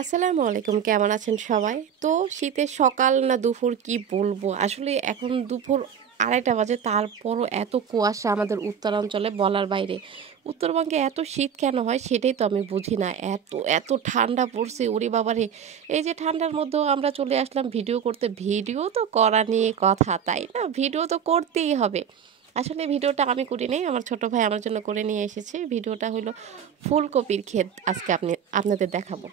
আসসালামু আলাইকুম, কেমন আছেন সবাই? তো শীতের সকাল না দুপুর কি বলবো, আসলে এখন দুপুর 2:30 বাজে, তারপরও এত কুয়াশা আমাদের উত্তরাঞ্চলে বলার বাইরে। উত্তরবঙ্গে এত শীত কেন হয় সেটাই তো আমি বুঝি না। এত এত ঠান্ডা পড়ছে, ওরে বাবারে। এই যে ঠান্ডার মধ্যেও আমরা চলে আসলাম ভিডিও করতে। ভিডিও তো করা নিয়ে কথা, তাই না? ভিডিও তো করতেই হবে। আসলে ভিডিওটা আমি করি নাই, আমার ছোট ভাই আমার জন্য করে নিয়ে এসেছে। ভিডিওটা হলো ফুলকপির ক্ষেত, আজকে আপনাদের দেখাবো।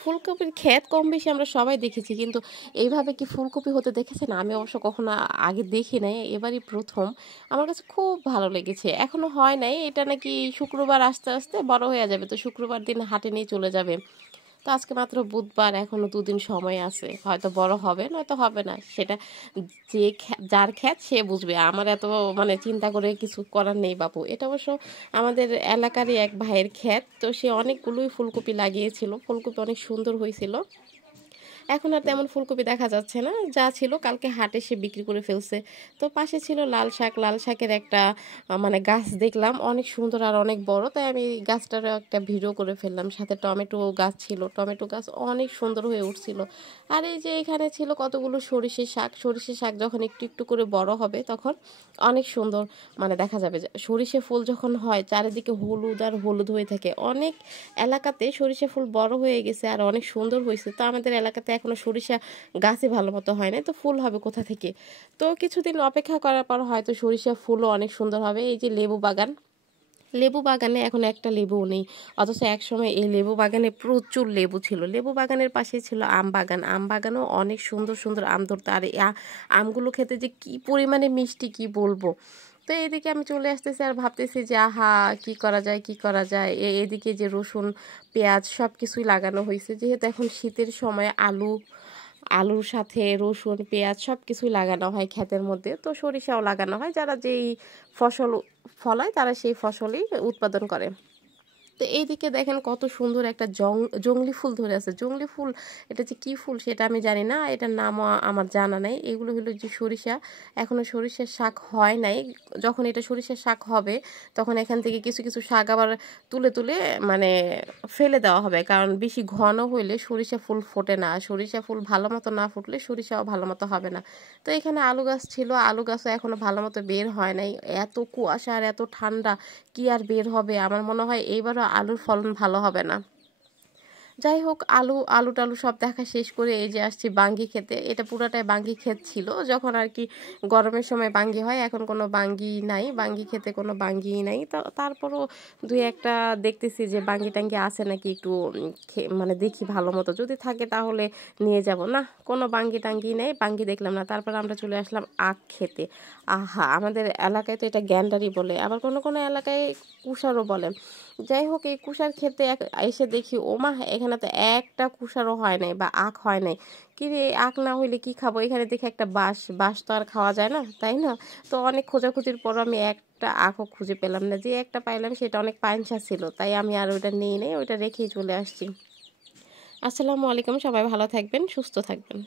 ফুলকপির ক্ষেত কম বেশি আমরা সবাই দেখেছি, কিন্তু এইভাবে কি ফুলকপি হতে দেখেছেন? আমি অবশ্য কখনো আগে দেখি নাই, এবারই প্রথম। আমার কাছে খুব ভালো লেগেছে। এখনো হয় নাই, এটা নাকি শুক্রবার আস্তে আস্তে বড় হয়ে যাবে, তো শুক্রবার দিন হাটে নিয়ে চলে যাবে। তো আজকে মাত্র বুধবার, এখনো 2 দিন সময় আছে, হয়তো বড় হবে নয়তো হবে না, সেটা যে যার ক্ষেত সে বুঝবে। আমার এত মানে চিন্তা করে কিছু করার নেই বাপু। এটা অবশ্য আমাদের এলাকারই এক ভাইয়ের ক্ষেত, তো সে অনেকগুলোই ফুলকপি লাগিয়েছিল, ফুলকপি অনেক সুন্দর হয়েছিল। এখন আর তেমন ফুলকপি দেখা যাচ্ছে না, যা ছিল কালকে হাটে সে বিক্রি করে ফেলছে। তো পাশে ছিল লাল শাক, লাল শাকের একটা মানে গাছ দেখলাম অনেক সুন্দর আর অনেক বড়, তাই আমি গাছটারও একটা ভিডিও করে ফেললাম। সাথে টমেটো গাছ ছিল, টমেটো গাছ অনেক সুন্দর হয়ে উঠছিল। আর এই যে এখানে ছিল কতগুলো সরিষে শাক। সরিষে শাক যখন একটু একটু করে বড় হবে তখন অনেক সুন্দর মানে দেখা যাবে। যে সরিষে ফুল যখন হয় চারিদিকে হলুদ আর হলুদ হয়ে থাকে, অনেক এলাকাতে সরিষা ফুল বড় হয়ে গেছে আর অনেক সুন্দর হয়েছে। তো আমাদের এলাকাতে এখনো সরিষা গাছই ভালো মতো হয় না, তো ফুল হবে কোথা থেকে? তো কিছুদিন অপেক্ষা করার পর হয়তো সরিষা ফুলও অনেক সুন্দর হবে। এই যে লেবু বাগান, লেবু বাগানে এখন একটা লেবুও নেই, অথচ একসময় এই লেবু বাগানে প্রচুর লেবু ছিল। লেবু বাগানের পাশে ছিল আম বাগান, আম বাগানেও অনেক সুন্দর সুন্দর আম ধরতো। আর এই আমগুলো খেতে যে কি পরিমাণে মিষ্টি কি বলবো। তো এইদিকে আমি চলে আসতেছি আর ভাবতেছি যে আহা, কি করা যায় কি করা যায়। এদিকে যে রসুন পেঁয়াজ সব কিছুই লাগানো হয়েছে, যেহেতু এখন শীতের সময় আলুর সাথে রসুন পেঁয়াজ সব কিছুই লাগানো হয় ক্ষেতের মধ্যে। তো সরিষাও লাগানো হয়, যারা যেই ফসল ফলায় তারা সেই ফসলই উৎপাদন করে। তো এইদিকে দেখেন কত সুন্দর একটা জংলি ফুল ধরে আছে। জংলি ফুল, এটা যে কি ফুল সেটা আমি জানি না, এটার নামও আমার জানা নাই। এগুলো হলো যে সরিষা, এখনো সরিষার শাক হয় নাই। যখন এটা সরিষার শাক হবে তখন এখান থেকে কিছু কিছু শাক আবার তুলে তুলে মানে ফেলে দেওয়া হবে, কারণ বেশি ঘন হইলে সরিষা ফুল ফোটে না। সরিষা ফুল ভালো মতো না ফুটলে সরিষাও ভালো মতো হবে না। তো এখানে আলু গাছ ছিল, আলু গাছও এখনো ভালো মতো বের হয় নাই। এত কুয়াশা আর এত ঠান্ডা, কি আর বের হবে? আমার মনে হয় এইবারও আলুর ফলন ভালো হবে না। যাই হোক, আলু টালু সব দেখা শেষ করে এই যে আসছি বাঙ্গি খেতে। এটা পুরাটাই বাঙ্গি ক্ষেত ছিল যখন আর কি গরমের সময় বাঙ্গি হয়, এখন কোনো বাঙ্গি নাই, বাঙ্গি খেতে কোনো বাঙ্গি নাই। তারপরও দুই একটা দেখতেছি যে বাঙ্গি টাঙ্গি আছে নাকি, একটু মানে দেখি ভালো মতো, যদি থাকে তাহলে নিয়ে যাব। না, কোনো বাঙ্গি টাঙ্গি নেই, বাঙ্গি দেখলাম না। তারপর আমরা চলে আসলাম আখ খেতে। আহা, আমাদের এলাকায় তো এটা গ্যান্ডারি বলে, আবার কোনো কোনো এলাকায় কুষারও বলে। যাই হোক, এই কুষার খেতে এসে দেখি ওমা, এখানে তো একটা কুষারও হয় নাই বা আখ হয় নাই। কি রে, আখ না হইলে কি খাবো? এখানে দেখি একটা বাঁশ, বাঁশ তো আর খাওয়া যায় না, তাই না? তো অনেক খোঁজাখুঁজির পর আমি একটা আখও খুঁজে পেলাম না। যে একটা পাইলাম সেটা অনেক পাইনসা ছিল, তাই আমি আর ওইটা নিই নাই, ওইটা রেখেই চলে আসছি। আসসালামু আলাইকুম, সবাই ভালো থাকবেন, সুস্থ থাকবেন।